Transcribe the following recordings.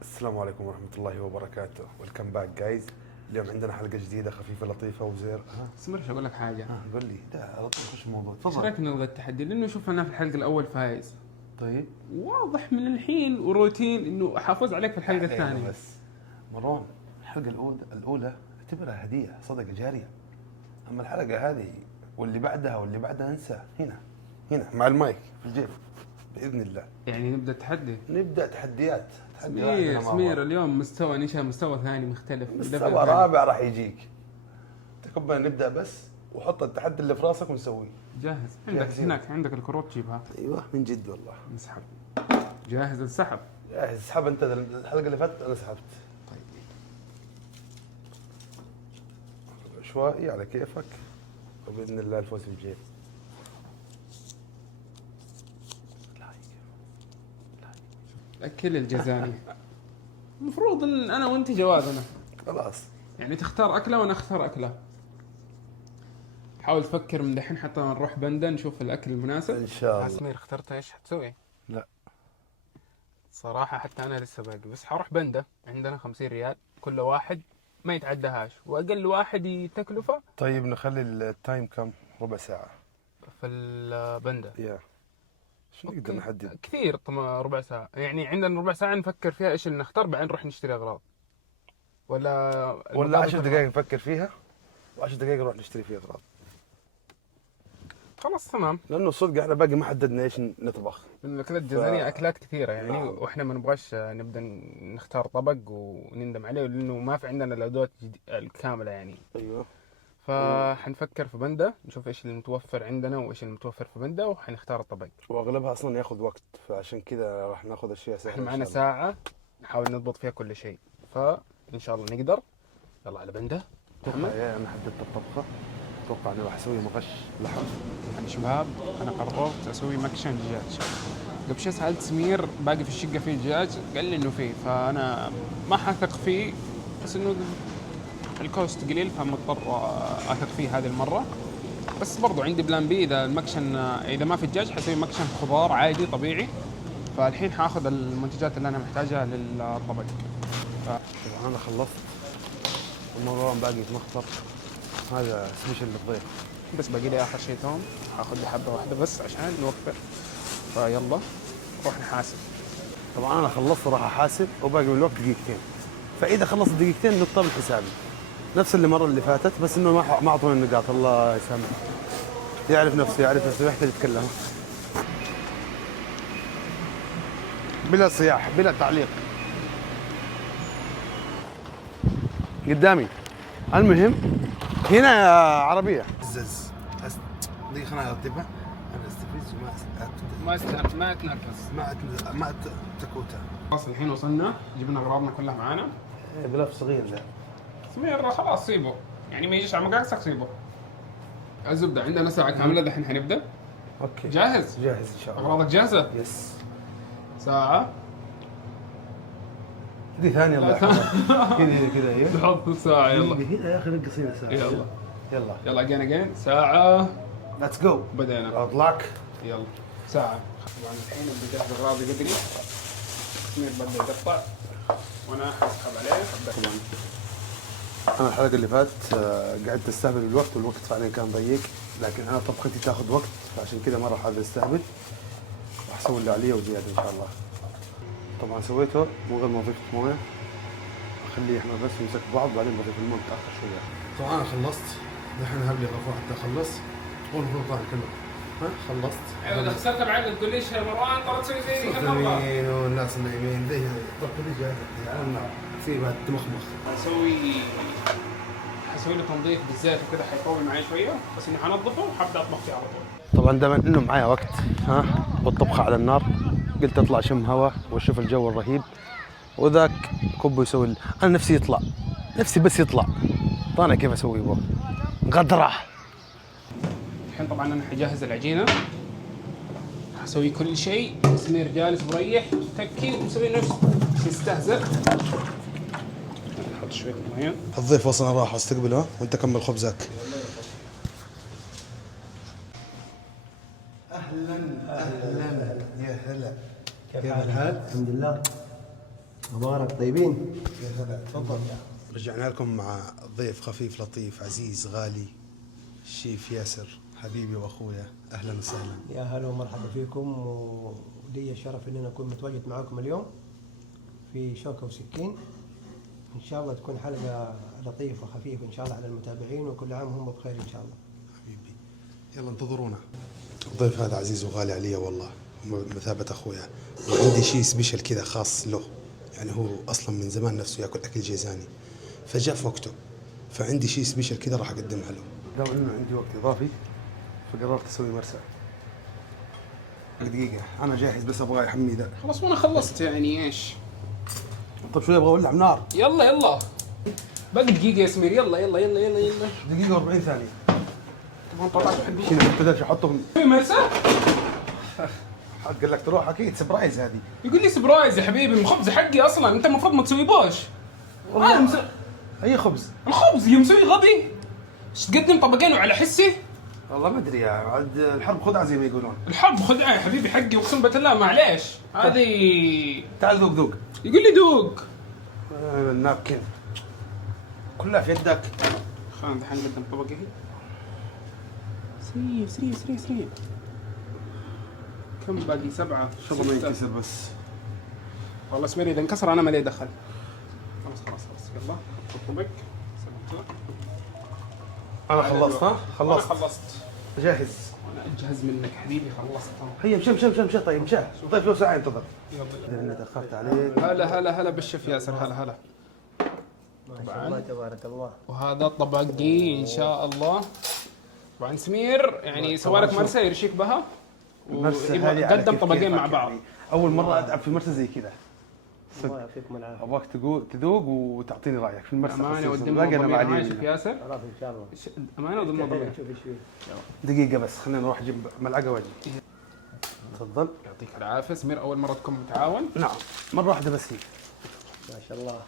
السلام عليكم ورحمة الله وبركاته، ويلكم باك جايز. اليوم عندنا حلقة جديدة خفيفة لطيفة وزير. سمر اقول لك حاجه. قول لي. لا على طول نخش الموضوع، ايش تفضل. رايك نلغي التحدي؟ لانه شوف انا في الحلقه الاول فايز، طيب واضح من الحين وروتين انه حافظ عليك في الحلقه الثانيه. بس مروان، الحلقة الأولى اعتبرها هدية صدقة جارية. أما الحلقة هذه واللي بعدها واللي بعدها انسى. هنا مع المايك في الجيب بإذن الله. يعني نبدا التحدي. نبدأ تحدي سمير اليوم مستوى نشا، مستوى ثاني مختلف، مستوى رابع راح يجيك. تقبل نبدأ بس وحط التحدي اللي في راسك ونسويه. جاهز؟ عندك جاهزين. هناك عندك الكروت تجيبها. ايوه من جد والله. نسحب. جاهز للسحب؟ جاهز. اسحب انت. الحلقة اللي فاتت انا سحبت. طيب عشوائي على كيفك، وباذن الله الفوز في الجيب. اكل الجزاني. المفروض ان انا وانت جوازنا، خلاص يعني تختار اكله وانا اختار اكله. حاول تفكر من دحين حتى نروح بندا نشوف الاكل المناسب. ان شاء الله. سمير اخترت ايش حتسوي؟ لا صراحة حتى أنا لسه باقي، بس حروح بندا عندنا 50 ريال كل واحد، ما يتعداهاش، وأقل واحد تكلفة طيب نخلي التايم كم؟ ربع ساعة في البندا. يا شو نقدر نحدد؟ كثير طبعا ربع ساعة، يعني عندنا ربع ساعة نفكر فيها إيش اللي نختار، بعدين نروح نشتري أغراض. ولا 10 دقائق نفكر فيها و10 دقائق نروح نشتري فيها اغراض. خلاص تمام. لانه صدق احنا باقي ما حددنا ايش نطبخ. لأن الأكلات الجزائرية أكلات كثيرة يعني وإحنا ما نبغاش نبدأ نختار طبق ونندم عليه، لأنه ما في عندنا الأدوات الكاملة يعني. ايوه. فحنفكر في بندا، نشوف ايش اللي متوفر عندنا وايش اللي متوفر في بندا، وحنختار الطبق. واغلبها اصلا ياخذ وقت، فعشان كذا راح ناخذ اشياء سهله. احنا معنا ساعة نحاول نضبط فيها كل شيء، فان شاء الله نقدر. يلا على بندا. انا حددت الطبخه. اتوقع اني راح اسوي مغش لحم. يعني شباب انا قررت اسوي مكشن دجاج. قبل شوي سالت سمير باقي في الشقة فيه دجاج، قال لي انه فيه، فانا ما حثق فيه، بس انه الكوست قليل فمضطر اثق فيه هذه المرة. بس برضو عندي بلان بي، اذا المكشن اذا ما في دجاج حسوي مكشن خضار عادي طبيعي. فالحين حاخذ المنتجات اللي انا محتاجها للطبق. طبعا انا خلصت. المروان باقي يتمخطر. هذا سبيشل للضيف. بس باقي لي اخر شيء توم، حاخذ لي حبه واحده بس عشان نوفر. فيلا نروح نحاسب. طبعا انا خلصت وراح احاسب، وباقي من الوقت دقيقتين. فاذا خلصت دقيقتين نقطه من حسابي، نفس اللي المره اللي فاتت، بس انه ما اعطوني النقاط. الله يسامحه. يعرف نفسه يحتاج يتكلم بلا صياح بلا تعليق. قدامي. المهم هنا يا عربيه زز. دقيقه خليني ارتبها. انا استفز ما تنرفز، ما تكوتها. خلاص الحين وصلنا، جبنا اغراضنا كلها معانا. بلف صغير ذا. سمير خلاص سيبه، يعني ما يجيش على مقاسك سيبه. الزبده عندنا ساعه كامله دحين حنبدا. اوكي جاهز؟ جاهز ان شاء الله. اغراضك جاهزه؟ يس. ساعه دي ثانية الله يحفظك. كذا ايوه. نحط ساعه. يلا هنا يا اخي نقصينا ساعة. يلا يلا اجين ساعه. ليتس جو. بدينا. جود لك. يلا ساعه. طبعا الحين بجهز اغراضي بدري. سمير بدا يقطع وانا اسحب عليه. ابدا كمان. انا الحلقة اللي فاتت قعدت استهبل بالوقت، والوقت فعلا كان ضيق، لكن انا طبختي تاخذ وقت، فعشان كذا ما راح استهبل. راح اسوي اللي علي وزيادة ان شاء الله. طبعا سويته من غير ما ضفت مويه، اخليه يحمر بس يمسك بعض، بعدين بضيف الماء متاخر شويه. طبعا انا خلصت. دحين هبلي غرفه حتى اخلص. قول الغرفه كله. ها خلصت. ايوه اذا خسرت بعد تقول ليش يا مروان ترى تسوي زي كم مره. اليمين والناس اليمين ذي ضرب لي جاهز. في بعد تمخمخ. حسوي له تنظيف بالزيت وكذا، حيطول معي شويه، بس اني حنظفه وحبدا اطبخ فيه على طول. طبعا دام انه معايا وقت والطبخه على النار، قلت اطلع اشم هواء واشوف الجو الرهيب. وذاك كوبو يسوي انا نفسي يطلع، نفسي بس يطلع. طانا كيف اسوي بو غدره. الحين طبعا انا حجهز العجينه، حسوي كل شيء. سمير جالس مريح تكي ومسوي نفسه يستهزئ. نحط شويه ميه. الضيف وصلنا راح استقبله وانت كمل خبزك. اهلا يا هلا. كيف الحال؟ الحمد لله. مبارك طيبين؟ يا هلا تفضل. رجعنا لكم مع ضيف خفيف لطيف عزيز غالي، الشيف ياسر حبيبي واخويا، اهلا وسهلا. يا هلا ومرحبا فيكم، ولي الشرف ان انا اكون متواجد معاكم اليوم في شوكة وسكين. ان شاء الله تكون حلقة لطيفة وخفيفة ان شاء الله على المتابعين، وكل عام هم بخير ان شاء الله. حبيبي يلا انتظرونا. الضيف هذا عزيز وغالي علي والله، بمثابة اخويا، وعندي شيء سبيشل كذا خاص له. يعني هو اصلا من زمان نفسه ياكل اكل جيزاني، فجاء في وقته، فعندي شيء سبيشل كذا راح اقدمها له. لو انه عندي وقت اضافي فقررت اسوي مرسى. دقيقة أنا جاهز بس أبغى يا حميدة. خلاص وانا خلصت يعني ايش. طيب شوي أبغى أولع نار. يلا يلا باقي دقيقة يا سمير، يلا يلا يلا يلا يلا. دقيقة و40 ثانية. طبعا طلعت حقي. شنو ابتدأت أحطهم؟ في مرسى؟ قال لك تروح أكيد سبرايز هذه. يقول لي سبرايز يا حبيبي، الخبز حقي اصلا، انت المفروض ما تسويبوش. والله أي خبز؟ الخبز يوم مسوي غبي. ايش تقدم طبقين وعلى حسي؟ والله ما أدري يا عاد، الحرب خدعة زي ما يقولون. الحرب خدعة يا حبيبي حقي، اقسم بالله معليش هذه. تعال ذوق ذوق. يقول لي دوق. النابكن كلها في يدك. خلينا دحين نقدم طبقة هي. سريع سريع سريع سريع. كم باقي؟ 7. شغل ما ينكسر بس. والله سمير اذا انكسر انا ما لي دخل. خلاص خلاص خلاص يلا حط الطبق. سلمته. أنا خلصت ها؟ خلصت. أنا خلصت. جاهز. انا اجهز منك حبيبي، خلصت. هيا مشى مشى مشى مشى. طيب مشى. طيب له ساعة ينتظر. يلا. إذا تأخرت عليك. هلا هلا هلا بالشيف ياسر، هلا هلا. ما شاء الله تبارك الله. وهذا طبقي ان شاء الله. طبعا سمير يعني سوى لك مرسى يرشيك بها. المرسى هذه على قدم كيف طبقين كيفك مع بعض. يعني. أول مرة أتعب في مرسى زي كذا. الله يعطيكم العافية. أبغاك تذوق وتعطيني رأيك في المرسى. امانه خصيصاً. ودمها باقي أنا ضمير، مع يا شيف ياسر. خلاص ان شاء الله. امانه ودمها ضمير. شوف ايش فيه. دقيقة بس خلينا نروح نجيب ملعقة واجي. تفضل. يعطيك العافيه سمير، اول مره تكون متعاون. نعم مرة واحدة بس هي. ما شاء الله.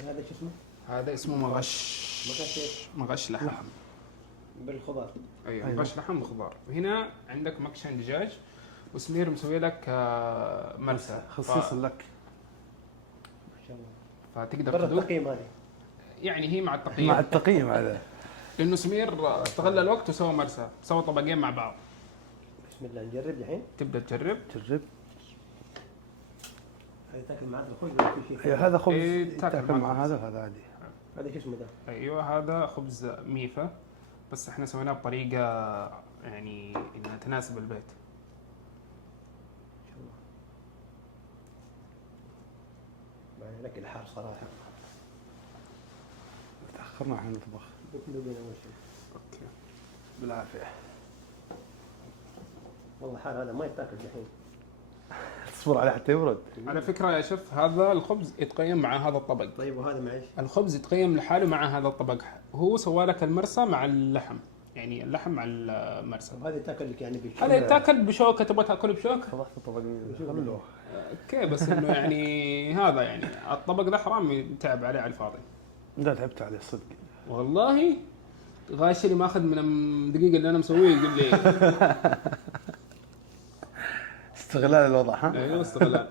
هذا شو اسمه؟ هذا اسمه مغش. مغش لحم. بالخضار. ايوه مغش لحم وخضار. وهنا عندك مكشن دجاج، وسمير مسوي لك مرسى خصيصا لك. ما شاء الله. فتقدر برا تذوق. التقييم هذه. يعني هي مع التقييم. مع التقييم هذا. لانه سمير استغل الوقت وسوى مرسى، سوى طبقين مع بعض. بسم الله نجرب الحين. تبدا تجرب. جرب. هذا تاكل معاه الخبز ولا في شيء؟ هذا خبز إيه، تاكل تاكل مع مع الخبز. هذا وهذا عادي. هذا شو اسمه ده؟ ايوه هذا خبز ميفا، بس احنا سويناه بطريقه يعني انها تناسب البيت. ما شاء الله. بعدين لك الحار صراحه. تأخرنا احنا نطبخ. بكله بين اول شيء. اوكي بالعافية. والله حار هذا ما يتاكل الحين. تصبر عليه حتى يبرد. على فكره يا شيف، هذا الخبز يتقيم مع هذا الطبق. طيب وهذا معيش؟ الخبز يتقيم لحاله مع هذا الطبق، وهو سوى لك المرسى مع اللحم، يعني اللحم مع المرسى. طب هذا تاكل لك يعني بالشوكة؟ هذا يتاكل بشوكه، تبغى تاكله بشوكه؟ خلصت الطبق خلوه. اوكي بس انه يعني هذا يعني الطبق ده حرام تعب عليه على الفاضي. لا تعبت عليه الصدق. والله غاش اللي ماخذ من الدقيقه اللي انا مسويه يقول لي. استغلال الوضع ها؟ ايوه استغلال.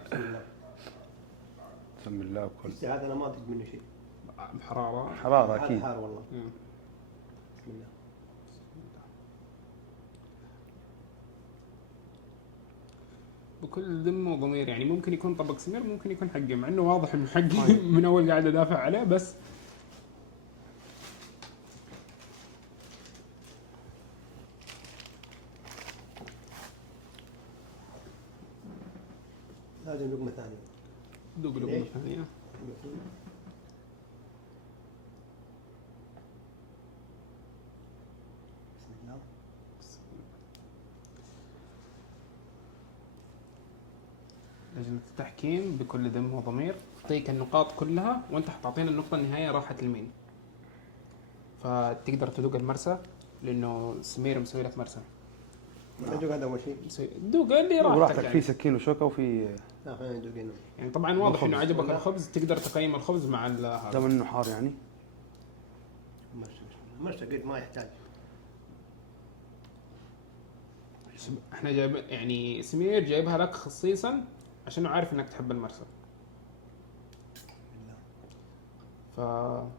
بسم الله وكل. هذا انا ما اطيق منه شيء. بحراره. حرارة هذا أكيد. حار والله. مم. بسم الله. بكل ذمه وضمير، يعني ممكن يكون طبق سمير، ممكن يكون حقي، مع انه واضح انه حقي من اول قاعد ادافع عليه. بس لازم لقمه ثانيه. دوق لقمه ثانيه. بسم الله. لجنة التحكيم بكل دم وضمير تعطيك النقاط كلها، وانت حتعطينا النقطة النهائية راحة المين. فتقدر تذوق المرسى، لانه سمير مسوي لك مرسى. ندوق هذا اول شيء. دوق اللي راحتك وراحتك يعني. في سكين وشوكة وفي. لا خلينا ندوق. يعني طبعا واضح انه الخبز. عجبك الخبز، تقدر تقيم الخبز مع هذا. دام انه حار يعني. مرسى قد ما يحتاج. احنا جايب يعني سمير جايبها لك خصيصا عشان عارف انك تحب المرسى. ف طبعا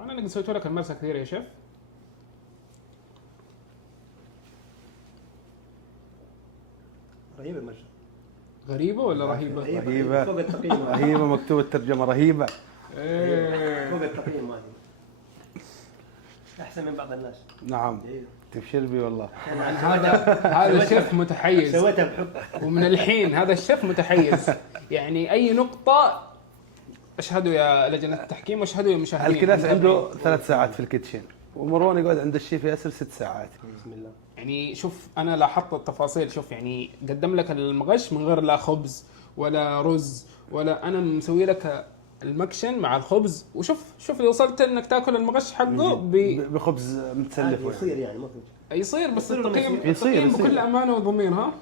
انا قد سويت لك المرسى كثير يا شيف. رهيب المرشد. غريبة ولا رهيبة؟ رهيبة. فوق التقييم. رهيبة، مكتوب الترجمة رهيبة. فوق التقييم هذه. احسن من بعض الناس. نعم جيد. تبشر بي والله. هذا الشيف متحيز، سويتها بحب. ومن الحين هذا الشيف متحيز. يعني اي نقطة اشهدوا يا لجنة التحكيم واشهدوا يا مشاهدين. الكلاس عنده 3 ساعات في الكيتشن، ومروان يقعد عند الشيف ياسر 6 ساعات. بسم الله. يعني شوف انا لاحظت التفاصيل. شوف يعني قدم لك المغش من غير لا خبز ولا رز ولا، انا مسوي لك المكشن مع الخبز. وشوف اللي وصلت انك تاكل المغش حقه بخبز متسلف. يصير يعني ما في. يصير، بس يصير ولا التقييم يصير. بكل امانه وضمير. ها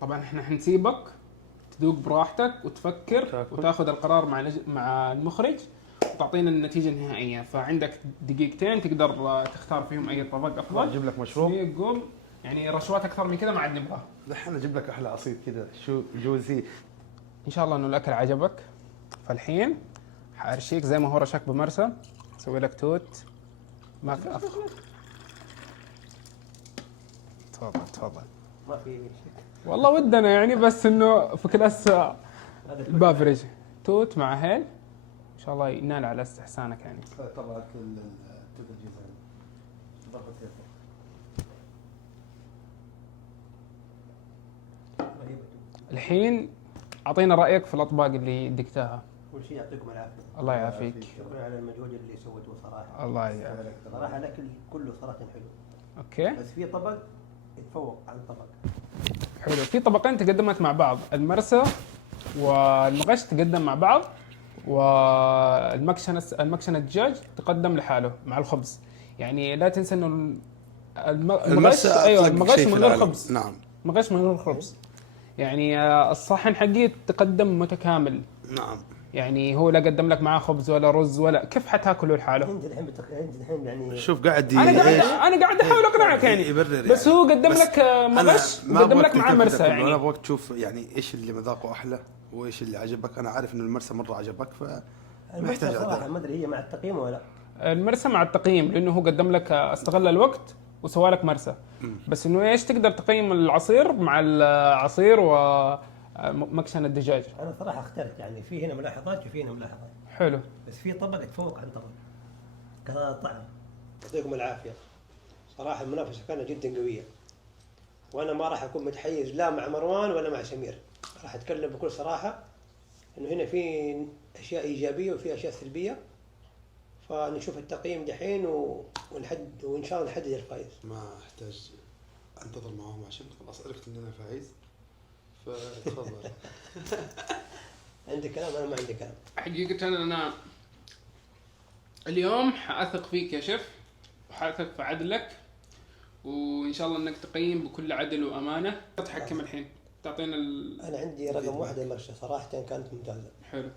طبعا احنا حنسيبك تذوق براحتك وتفكر وتاخذ القرار مع المخرج وتعطينا النتيجه النهائيه. فعندك دقيقتين تقدر تختار فيهم اي طبق افضل. اجيب لك مشروب. قول يعني رشوات اكثر من كذا ما عاد نبغاه. دحين اجيب لك احلى عصير كذا شو جوزي. ان شاء الله انه الاكل عجبك. فالحين حارشيك زي ما هو رشاك بمرسى، اسوي لك توت ما في افخر. تفضل. ما في شيء. والله ودنا يعني، بس انه في كلاس البافريج توت مع هيل ان شاء الله ينال على استحسانك يعني. طلعت التوت الجزائري. رهيبة. الحين اعطينا رايك في الاطباق اللي دقتها. كل شيء يعطيكم العافية. الله يعافيك. شكرا على المجهود اللي سويته صراحة. الله يعافيك. صراحة الاكل كله صراحة حلو. اوكي بس في طبق يتفوق عن طبق. حلو. في طبقين تقدمت مع بعض، المرسى والمغش تقدم مع بعض، والمكشن الدجاج تقدم لحاله مع الخبز. يعني لا تنسى انه المغش المغش من غير خبز. نعم مغش من غير خبز. يعني الصحن حقي تقدم متكامل. نعم. يعني هو لا قدم لك معاه خبز ولا رز ولا، كيف حتاكله لحاله؟ انت الحين يعني شوف قاعد انا قاعد احاول اقنعك يعني. يبرر بس يعني. هو قدم لك مغش وقدم لك معاه مرسى يعني. انا ابغاك تشوف يعني ايش اللي مذاقه احلى وايش اللي عجبك. انا عارف انه المرسى مره عجبك فمحتاج صراحة ما ادري هي مع التقييم ولا. المرسى مع التقييم، لانه هو قدم لك استغل الوقت وسوى لك مرسى. بس انه ايش تقدر تقيم العصير مع العصير ومكشن الدجاج. انا صراحة اخترت يعني في هنا ملاحظات وفي هنا ملاحظات. حلو. بس في طبق يتفوق عن طبق كطعم. يعطيكم العافية. صراحة المنافسة كانت جدا قوية. وانا ما راح اكون متحيز لا مع مروان ولا مع سمير. راح اتكلم بكل صراحة انه هنا في اشياء ايجابية وفي اشياء سلبية. فنشوف التقييم دحين ونحدد وان شاء الله نحدد الفائز. ما احتاج انتظر معهم عشان خلاص عرفت ان انا فايز. فتفضل. عندك كلام انا ما عندي كلام. حقيقة أنا اليوم حأثق فيك يا شيف وحأثق في عدلك، وإن شاء الله إنك تقيم بكل عدل وأمانة. تتحكم الحين تعطينا انا عندي رقم واحد المرشة صراحة كانت ممتازة. حلو.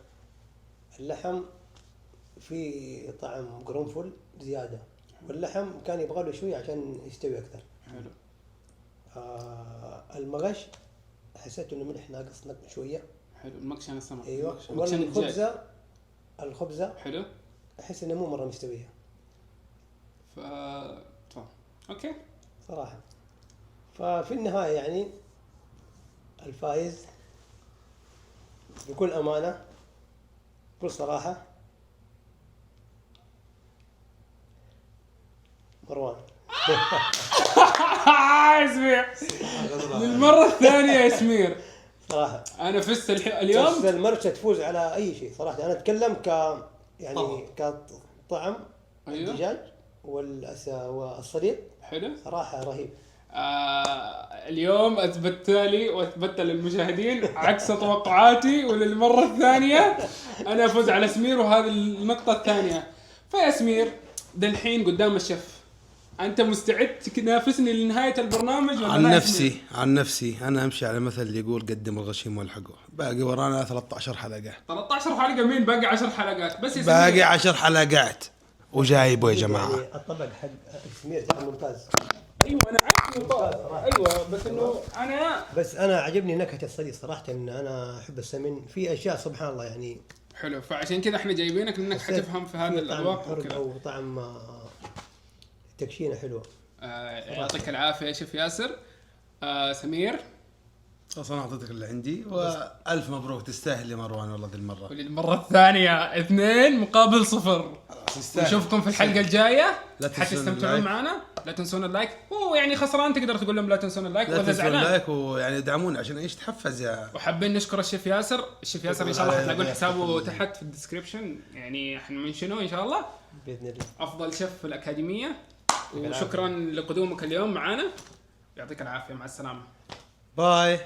اللحم في طعم قرنفل زيادة، واللحم كان يبغى له شوي عشان يستوي أكثر. حلو. المغش حسيت إنه ملح ناقص شوية. حلو. المكشن السمك. أيوة. والخبزة الخبزة حلو. أحس إنها مو مرة مستوية. تفضل. أوكي. صراحة. ففي النهاية يعني الفائز بكل أمانة بكل صراحة مروان. سمير للمرة الثانية يا سمير. صراحة أنا فزت اليوم. بس المرشة تفوز على أي شيء صراحة. أنا أتكلم يعني كطعم. أيوه. الدجاج والصديق. حلو. صراحة رهيب. اليوم أثبتت لي وأثبتت للمشاهدين عكس توقعاتي، وللمرة الثانية أنا أفوز على سمير، وهذه النقطة الثانية. فيا سمير ده الحين قدام الشيف، انت مستعد تنافسني لنهايه البرنامج ولا عن لا يا نفسي سمير؟ عن نفسي انا امشي على مثل اللي يقول قدم الغشيم والحقه. باقي ورانا 13 حلقه. 13 حلقه مين؟ باقي 10 حلقات بس يا باقي سمير. 10 حلقات وجايبه يا جماعه. يعني الطبق حق سمير جدا ممتاز. ايوه انا عارف ممتاز. ايوه بس انه انا بس انا عجبني نكهه الصديق صراحه، ان انا احب السمين في اشياء سبحان الله يعني. حلو، فعشان كذا احنا جايبينك لانك حتفهم في هذا الاذواق طعم وكذا. او طعم تكشينه حلوه. يعطيك العافيه يا شيف ياسر. سمير خلاص انا اعطيتك اللي عندي، والف مبروك تستاهل يا مروان والله ذي المره. وللمره الثانيه 2 مقابل 0. تستاهل. نشوفكم في الحلقه الجايه. لا تنسون حتستمتعون اللايك. معنا. لا تنسون اللايك. هو يعني خسران تقدر تقول لهم لا تنسون اللايك لا ولا تنسوا زعلان. اللايك ويعني ادعمونا عشان ايش تحفز يا. وحابين نشكر الشيف ياسر. الشيف ياسر ان شاء الله حتلاقون حسابه تحت في الديسكربشن، يعني حنمنشنه ان شاء الله. باذن الله. افضل شيف في الاكاديميه. وشكرا لقدومك اليوم معنا. يعطيك العافيه، مع السلامه. باي.